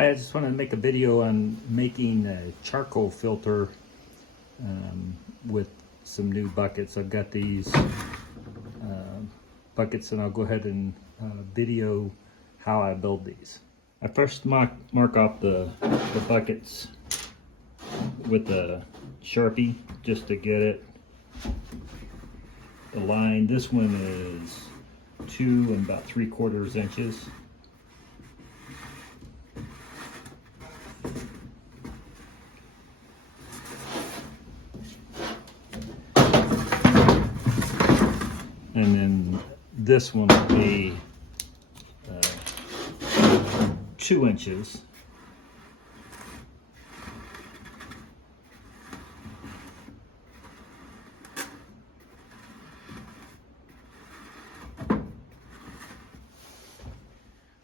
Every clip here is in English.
I just want to make a video on making a charcoal filter with some new buckets. I've got these buckets and I'll go ahead and video how I build these. I first mark off the buckets with a Sharpie just to get it aligned. This one is 2 and about 3/4 inches. And then this one will be 2 inches.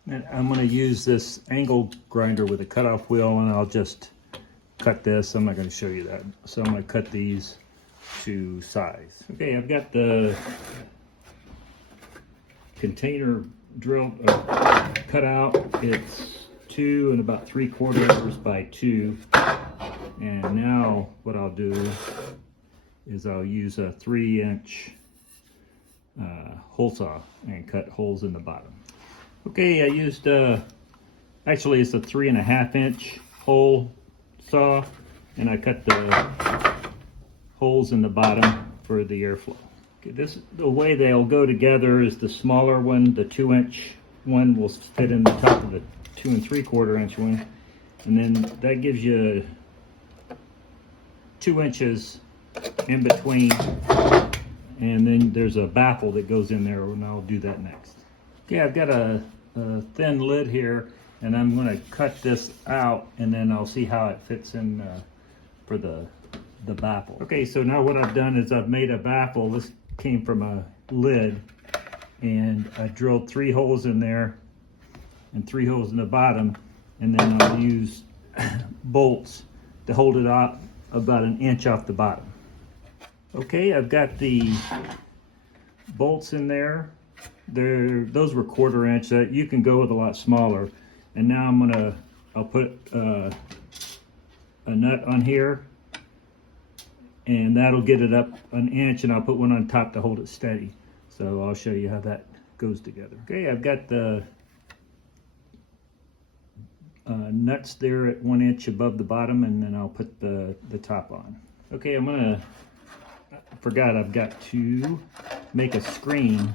And I'm going to use this angle grinder with a cutoff wheel, and I'll just cut this. I'm not going to show you that. So I'm going to cut these to size. Okay, I've got the container drilled cut out. It's 2 and about 3/4 by 2. And now what I'll do is I'll use a 3-inch hole saw and cut holes in the bottom. Okay, I used actually it's a 3.5-inch hole saw, and I cut the holes in the bottom for the airflow. The way they'll go together is the smaller one, the 2-inch one, will fit in the top of the 2 3/4 one, and then that gives you 2 inches in between, and then there's a baffle that goes in there, and I'll do that next. Okay, I've got a thin lid here, and I'm going to cut this out, and then I'll see how it fits in for the baffle. Okay, so now what I've done is I've made a baffle. This came from a lid, and I drilled 3 holes in there and 3 holes in the bottom, and then I'll use bolts to hold it up about 1 inch off the bottom. Okay, I've got the bolts in there. Those were 1/4 inch. You can go with a lot smaller. And now I'll put a nut on here, and that'll get it up 1 inch, and I'll put one on top to hold it steady. So I'll show you how that goes together. Okay, I've got the nuts there at 1 inch above the bottom, and then I'll put the top on. Okay, I forgot I've got to make a screen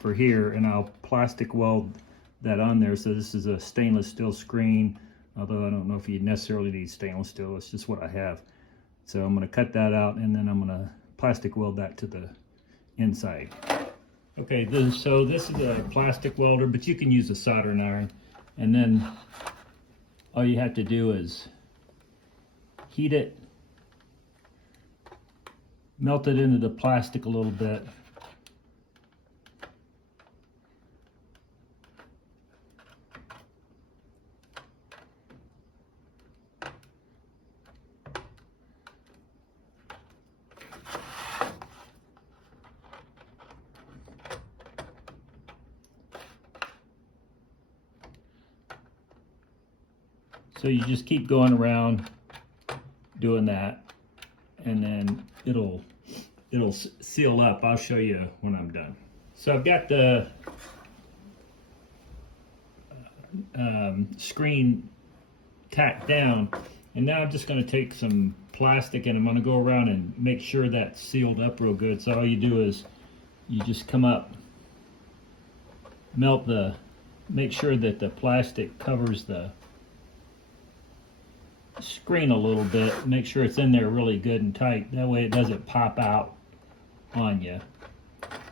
for here, and I'll plastic weld that on there. So this is a stainless steel screen, although I don't know if you necessarily need stainless steel. It's just what I have. So I'm going to cut that out, and then I'm going to plastic weld that to the inside. Okay, so this is a plastic welder, but you can use a soldering iron. And then all you have to do is heat it, melt it into the plastic a little bit. So you just keep going around doing that, and then it'll seal up. I'll show you when I'm done. So I've got the screen tacked down, and now I'm just going to take some plastic, and I'm going to go around and make sure that's sealed up real good. So all you do is you just come up, make sure that the plastic covers the screen a little bit. Make sure it's in there really good and tight. That way it doesn't pop out on you.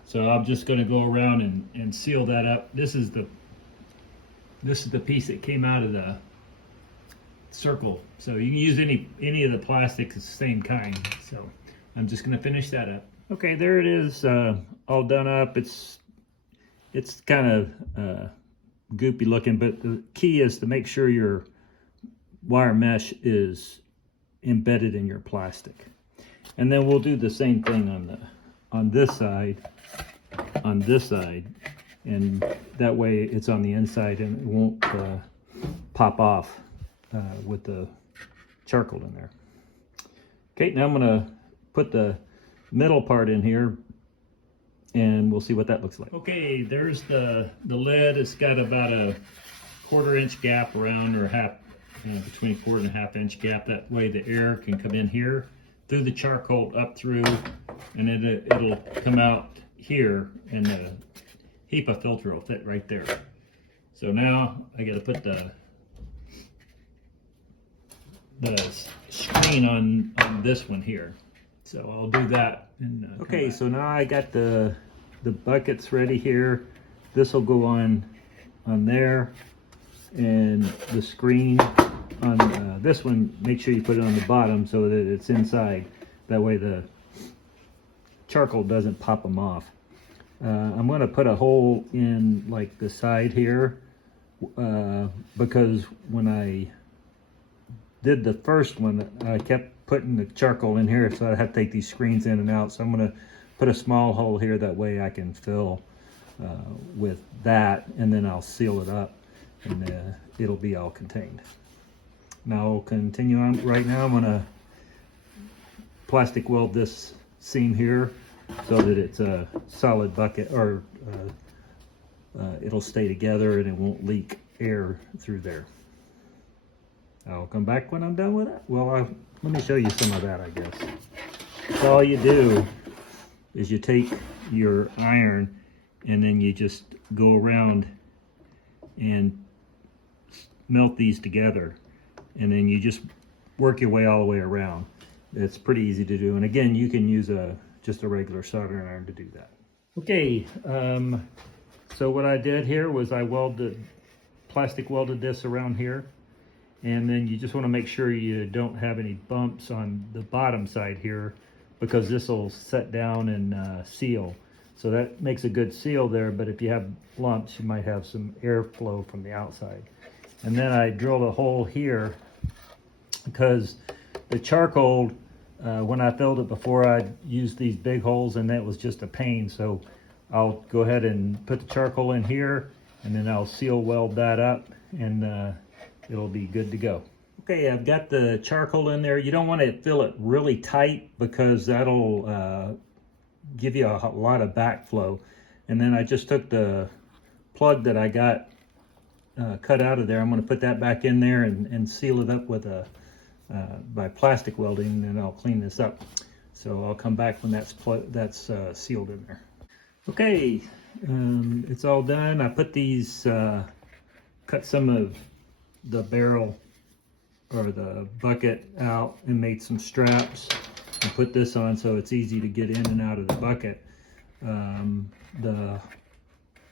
So I'm just going to go around and seal that up. This is the piece that came out of the circle. So you can use any of the plastics, the same kind. So I'm just going to finish that up. Okay, there it is, all done up. It's kind of goopy looking, but the key is to make sure your wire mesh is embedded in your plastic. And then we'll do the same thing on this side, and that way it's on the inside and it won't pop off with the charcoal in there. Okay, now I'm gonna put the middle part in here and we'll see what that looks like. Okay, there's the lid. It's got about a 1/4 inch gap around, or half, between 1/4 and a 1/2 inch gap. That way the air can come in here through the charcoal up through, and then it'll come out here, and the HEPA filter will fit right there. So now I got to put the screen on this one here. So I'll do that. And, okay, so now I got the buckets ready here. This will go on there, and the screen on this one, make sure you put it on the bottom so that it's inside. That way the charcoal doesn't pop them off. I'm going to put a hole in like the side here because when I did the first one, I kept putting the charcoal in here, so I have to take these screens in and out. So I'm going to put a small hole here, that way I can fill with that, and then I'll seal it up, and it'll be all contained. Now I'll continue on. Right now I'm going to plastic weld this seam here so that it's a solid bucket, or it'll stay together and it won't leak air through there. I'll come back when I'm done with it. Well, let me show you some of that, I guess. So all you do is you take your iron and then you just go around and melt these together, and then you just work your way all the way around. It's pretty easy to do, and again, you can use just a regular soldering iron to do that. Okay, so what I did here was I plastic welded this around here, and then you just want to make sure you don't have any bumps on the bottom side here, because this will set down and seal. So that makes a good seal there, but if you have lumps, you might have some airflow from the outside. And then I drilled a hole here because the charcoal, when I filled it before, I used these big holes and that was just a pain. So I'll go ahead and put the charcoal in here, and then I'll seal weld that up, and it'll be good to go. Okay, I've got the charcoal in there. You don't want to fill it really tight because that'll give you a lot of backflow. And then I just took the plug that I got cut out of there. I'm going to put that back in there and seal it up with by plastic welding, and then I'll clean this up. So I'll come back when that's sealed in there. Okay, it's all done. I put these, cut some of the barrel or the bucket out and made some straps and put this on so it's easy to get in and out of the bucket. The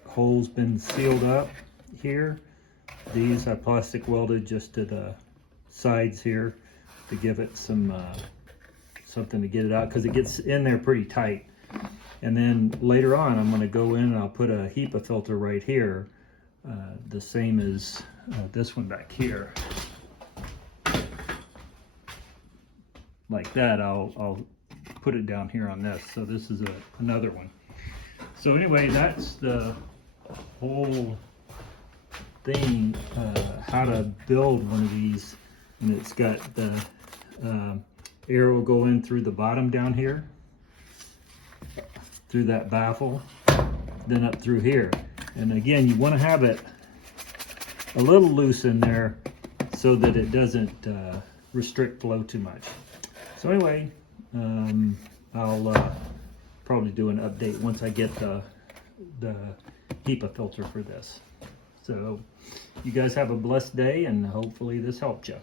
hole's been sealed up here. These I plastic welded just to the sides here to give it some something to get it out, because it gets in there pretty tight. And then later on I'm going to go in and I'll put a HEPA filter right here, the same as this one back here. Like that, I'll put it down here on this. So this is another one. So anyway, that's the whole thing, how to build one of these. And it's got the air will go in through the bottom down here, through that baffle, then up through here. And again, you want to have it a little loose in there so that it doesn't restrict flow too much. So anyway, I'll probably do an update once I get the HEPA filter for this. So you guys have a blessed day, and hopefully this helped you.